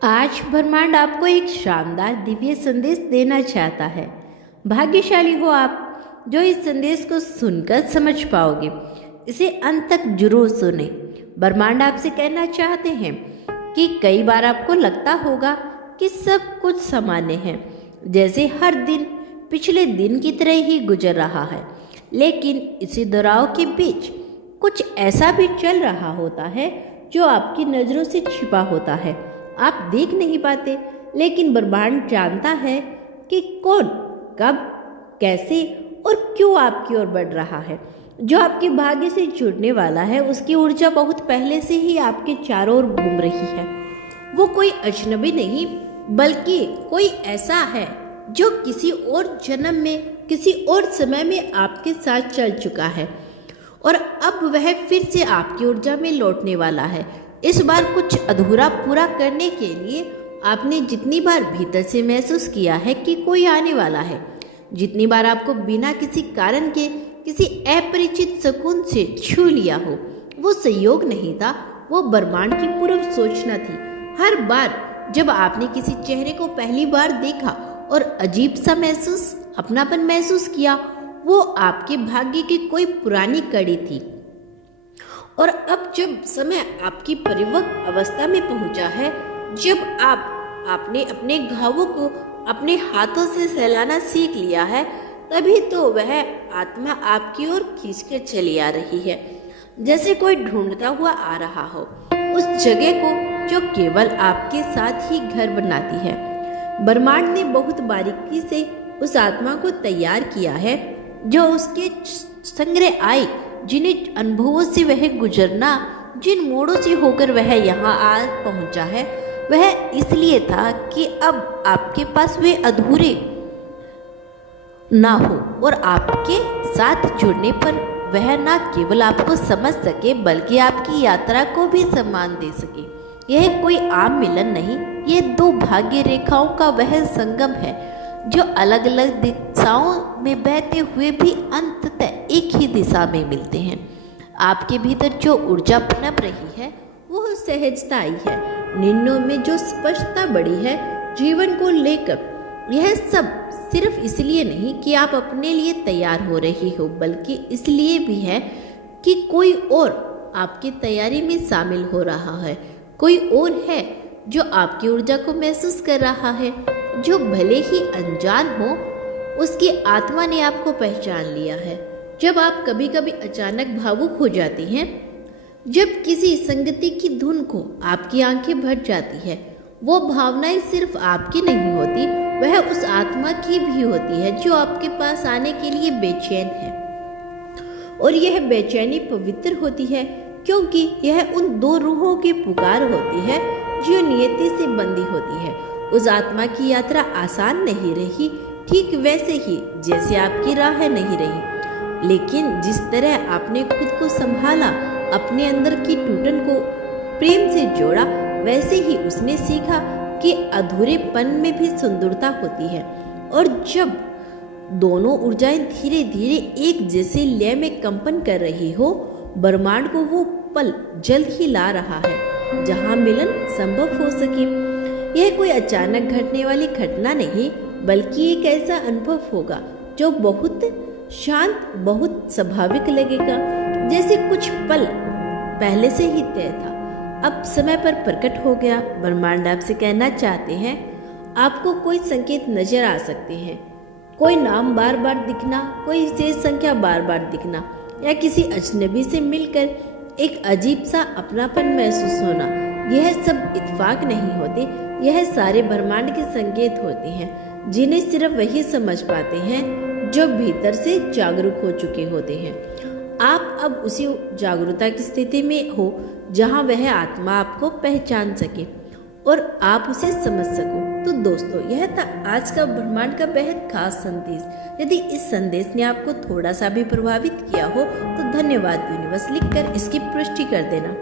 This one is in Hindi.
आज ब्रह्मांड आपको एक शानदार दिव्य संदेश देना चाहता है। भाग्यशाली हो आप जो इस संदेश को सुनकर समझ पाओगे। इसे अंत तक जरूर सुने। ब्रह्मांड आपसे कहना चाहते हैं कि कई बार आपको लगता होगा कि सब कुछ सामान्य है, जैसे हर दिन पिछले दिन की तरह ही गुजर रहा है। लेकिन इसी दोहराव के बीच कुछ ऐसा भी चल रहा होता है जो आपकी नज़रों से छिपा होता है। आप देख नहीं पाते, लेकिन ब्रह्मांड जानता है कि कौन, कब, कैसे और क्यों आपकी ओर बढ़ रहा है। जो आपके भाग्य से जुड़ने वाला है, उसकी ऊर्जा बहुत पहले से ही आपके चारों ओर घूम रही है। वो कोई अजनबी नहीं, बल्कि कोई ऐसा है जो किसी और जन्म में, किसी और समय में आपके साथ चल चुका है और अब वह फिर से आपकी ऊर्जा में लौटने वाला है। इस बार कुछ अधूरा पूरा करने के लिए आपने जितनी बार भीतर से महसूस किया है कि कोई आने वाला है, जितनी बार आपको बिना किसी कारण के किसी अपरिचित सुकून से छू लिया हो, वो संयोग नहीं था, वो ब्रह्मांड की पूर्व सूचना थी। हर बार जब आपने किसी चेहरे को पहली बार देखा और अजीब सा महसूस, अपनापन महसूस किया, वो आपके भाग्य की कोई पुरानी कड़ी थी। और अब जब समय आपकी परिपक्व अवस्था में पहुंचा है, जब आपने अपने घावों को अपने हाथों से सहलाना सीख लिया है, तभी तो वह आत्मा आपकी ओर खींचकर चली आ रही है, जैसे कोई ढूंढता हुआ आ रहा हो उस जगह को जो केवल आपके साथ ही घर बनाती है। ब्रह्मांड ने बहुत बारीकी से उस आत्मा को तैयार किया है जो उसके संग्रह आई, जिन्हें अनुभवों से वह गुजरना, जिन मोड़ों से होकर वह यहाँ आ पहुँचा है, वह इसलिए था कि अब आपके पास वे अधूरे ना हो और आपके साथ जुड़ने पर वह न केवल आपको समझ सके, बल्कि आपकी यात्रा को भी सम्मान दे सके। यह कोई आम मिलन नहीं, ये दो भाग्य रेखाओं का वह संगम है जो अलग अलग दिशाओं में बहते हुए भी अंततः एक ही दिशा में मिलते हैं। आपके भीतर जो ऊर्जा पनप रही है, वह सहजता आई है, निर्णयों में जो स्पष्टता बढ़ी है जीवन को लेकर। यह सब सिर्फ इसलिए नहीं कि आप अपने लिए तैयार हो रही हो, बल्कि इसलिए भी है कि कोई और आपकी तैयारी में शामिल हो रहा है। कोई और है जो आपकी ऊर्जा को महसूस कर रहा है, जो भले ही अनजान हो, उसकी आत्मा ने आपको पहचान लिया है। जब आप कभी कभी अचानक भावुक हो जाती हैं, जब किसी संगति की धुन को आपकी आंखें भर जाती है, वो भावनाएं सिर्फ आपकी नहीं होती, वह उस आत्मा की भी होती है जो आपके पास आने के लिए बेचैन है। और यह बेचैनी पवित्र होती है, क्योंकि यह उन दो रूहों की पुकार होती है जो नियति से बंधी होती है। उस आत्मा की यात्रा आसान नहीं रही, ठीक वैसे ही जैसे आपकी राह नहीं रही। लेकिन जिस तरह आपने खुद को संभाला, अपने अंदर की टूटन को प्रेम से जोड़ा, वैसे ही उसने सीखा कि अधूरेपन में भी सुंदरता होती है। और जब दोनों ऊर्जाएं धीरे धीरे एक जैसे लय में कंपन कर रही हो, ब्रह्मांड को वो पल जल्द ही ला रहा है जहां मिलन संभव हो सके। यह कोई अचानक घटने वाली घटना नहीं, बल्कि एक ऐसा अनुभव होगा जो बहुत शांत, बहुत स्वाभाविक लगेगा, जैसे कुछ पल पहले से ही तय था, अब समय पर प्रकट हो गया। ब्रह्मांड आपसे कहना चाहते हैं, आपको कोई संकेत नजर आ सकते हैं, कोई नाम बार बार दिखना, कोई शेष संख्या बार बार दिखना, या किसी अजनबी से मिलकर एक अजीब सा अपनापन महसूस होना। यह सब इत्तेफाक नहीं होते, यह सारे ब्रह्मांड के संकेत होते हैं जिन्हें सिर्फ वही समझ पाते हैं जो भीतर से जागरूक हो चुके होते हैं। आप अब उसी जागरूकता की स्थिति में हो जहां वह आत्मा आपको पहचान सके और आप उसे समझ सको। तो दोस्तों, यह था आज का ब्रह्मांड का बेहद खास संदेश। यदि इस संदेश ने आपको थोड़ा सा भी प्रभावित किया हो तो धन्यवाद यूनिवर्स लिखकर इसकी पुष्टि कर देना।